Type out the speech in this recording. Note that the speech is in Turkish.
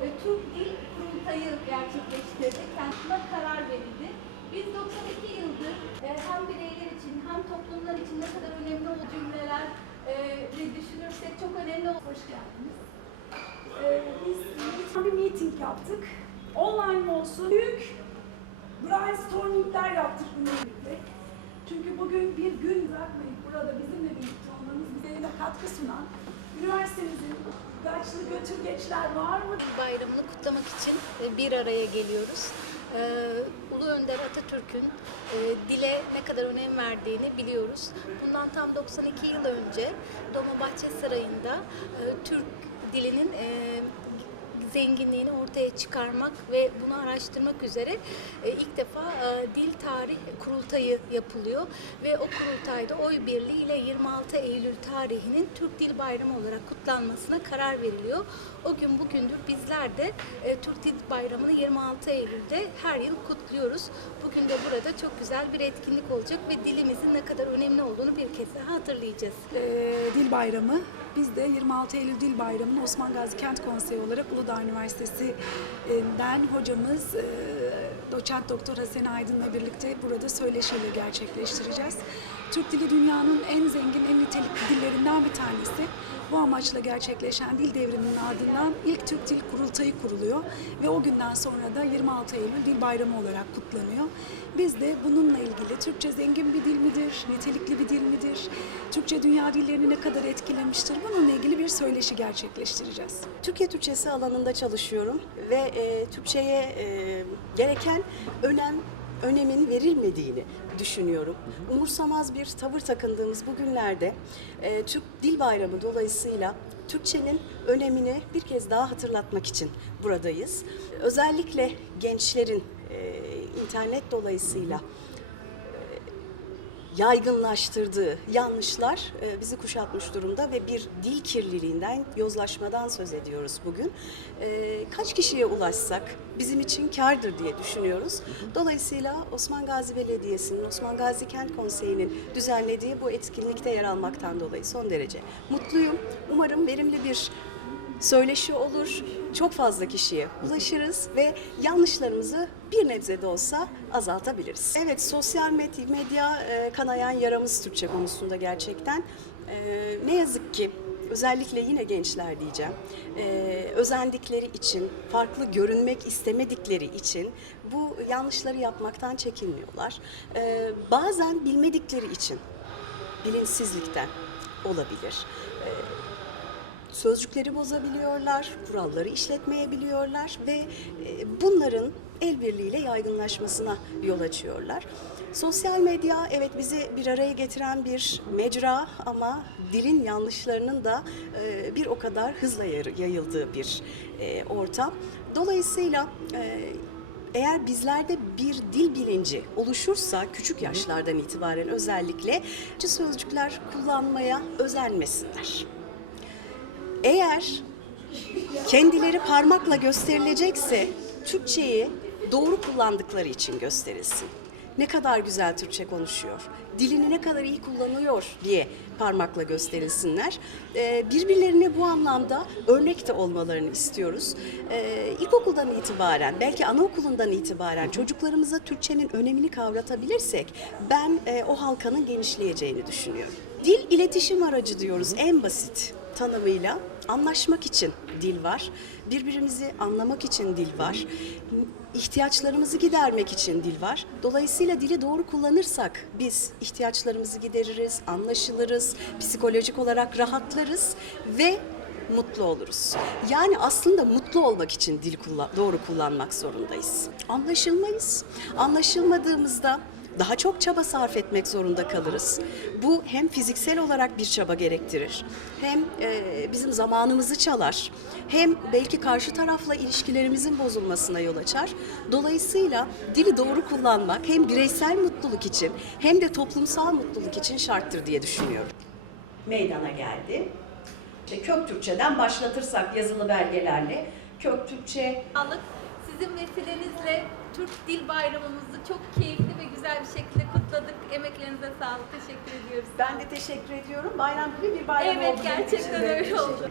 Türk Dil Kurultayı gerçekleştirdi. Kendisine karar verildi. Biz 92 yıldır e, hem bireyler için hem toplumlar için ne kadar önemli olan cümleler e, düşünürsek çok önemli oldu Hoş geldiniz. E, biz bir meeting yaptık. Online mi olsun? Büyük brainstormingler yaptık bununla birlikte. Çünkü bugün bir gün bırakmayıp burada bizimle birlikte olmanız bize de katkı sunan üniversitemizin amaçlı götürgeçler var mı? Bayramını kutlamak için e, bir araya geliyoruz. E, Ulu Önder Atatürk'ün e, dile ne kadar önem verdiğini biliyoruz. Bundan tam 92 yıl önce Dolmabahçe Sarayı'nda Türk dilinin zenginliğini ortaya çıkarmak ve bunu araştırmak üzere e, ilk defa e, Dil Tarih Kurultayı yapılıyor ve o kurultayda oy birliği ile 26 Eylül tarihinin Türk Dil Bayramı olarak kutlanmasına karar veriliyor. O gün bugündür bizler de e, Türk Dil Bayramı'nı 26 Eylül'de her yıl kutluyoruz. Bugün de burada çok güzel bir etkinlik olacak ve dilimizin ne kadar önemli olduğunu bir kez daha hatırlayacağız. E, Dil Bayramı biz de 26 Eylül Dil Bayramı'nı Osman Gazi Kent Konseyi olarak Uludağ Uludağ Üniversitesi'den ee, hocamız e, doçent doktor Hasan Aydın'la birlikte burada söyleşiyle gerçekleştireceğiz. Türk dili dünyanın en zengin, en nitelikli dillerinden bir tanesi bu amaçla gerçekleşen dil devriminin ardından ilk Türk Dil Kurultayı kuruluyor ve o günden sonra da 26 Eylül Dil Bayramı olarak kutlanıyor. Biz de bununla ilgili Türkçe zengin bir dil midir, nitelikli bir dil midir, Türkçe dünya dillerini ne kadar etkilemiştir bununla ilgili bir söyleşi gerçekleştireceğiz. Türkiye Türkçesi alanında çalışıyorum ve e, Türkçe'ye e, gereken önem önemini verilmediğini düşünüyorum. Umursamaz bir tavır takındığımız bugünlerde e, Türk Dil Bayramı dolayısıyla Türkçenin önemini bir kez daha hatırlatmak için buradayız. Özellikle gençlerin e, internet dolayısıyla yaygınlaştırdığı yanlışlar e, bizi kuşatmış durumda ve bir dil kirliliğinden, yozlaşmadan söz ediyoruz bugün. E, kaç kişiye ulaşsak bizim için kardır diye düşünüyoruz. Dolayısıyla Osman Gazi Belediyesi'nin, Osman Gazi Kent Konseyi'nin düzenlediği bu etkinlikte yer almaktan dolayı son derece mutluyum. Umarım verimli bir söyleşi olur. Çok fazla kişiye ulaşırız ve yanlışlarımızı bir nebze de olsa azaltabiliriz. Evet sosyal medya e, kanayan yaramız Türkçe konusunda gerçekten. E, ne yazık ki özellikle yine gençler diyeceğim, e, özendikleri için, farklı görünmek istemedikleri için bu yanlışları yapmaktan çekinmiyorlar. bazen bilmedikleri için, bilinçsizlikten olabilir sözcükleri bozabiliyorlar, kuralları işletmeyebiliyorlar ve e, bunların el birliğiyle yaygınlaşmasına yol açıyorlar. Sosyal medya evet bizi bir araya getiren bir mecra ama dilin yanlışlarının da e, bir o kadar hızla yayıldığı bir e, ortam. Dolayısıyla eğer bizlerde bir dil bilinci oluşursa küçük yaşlardan itibaren özellikle sözcükler kullanmaya özenmesinler eğer kendileri parmakla gösterilecekse Türkçeyi doğru kullandıkları için gösterilsin. Ne kadar güzel Türkçe konuşuyor, dilini ne kadar iyi kullanıyor diye parmakla gösterilsinler. Ee, birbirlerine bu anlamda örnek de olmalarını istiyoruz. Ee, ilkokuldan itibaren, belki anaokulundan itibaren çocuklarımıza Türkçenin önemini kavratabilirsek ben e, o halkanın genişleyeceğini düşünüyorum. Dil iletişim aracı diyoruz en basit tanımıyla. Anlaşmak için dil var. Birbirimizi anlamak için dil var. ihtiyaçlarımızı gidermek için dil var. Dolayısıyla dili doğru kullanırsak biz ihtiyaçlarımızı gideririz, anlaşılırız, psikolojik olarak rahatlarız ve mutlu oluruz. Yani aslında mutlu olmak için dil kullan doğru kullanmak zorundayız. Anlaşılmayız. Anlaşılmadığımızda daha çok çaba sarf etmek zorunda kalırız. Bu hem fiziksel olarak bir çaba gerektirir, hem e, bizim zamanımızı çalar, hem belki karşı tarafla ilişkilerimizin bozulmasına yol açar. Dolayısıyla dili doğru kullanmak hem bireysel mutluluk için hem de toplumsal mutluluk için şarttır diye düşünüyorum. Meydana geldi. İşte Köktürkçeden başlatırsak yazılı belgelerle Köktürkçe alıp sizin vesilenizle Türk Dil Bayramımızı çok keyifli ve güzel bir şekilde kutladık. Emeklerinize sağlık. Teşekkür ediyoruz. Ben de teşekkür ediyorum. Bayram gibi bir bayram evet, oldu. Evet gerçekten öyle oldu.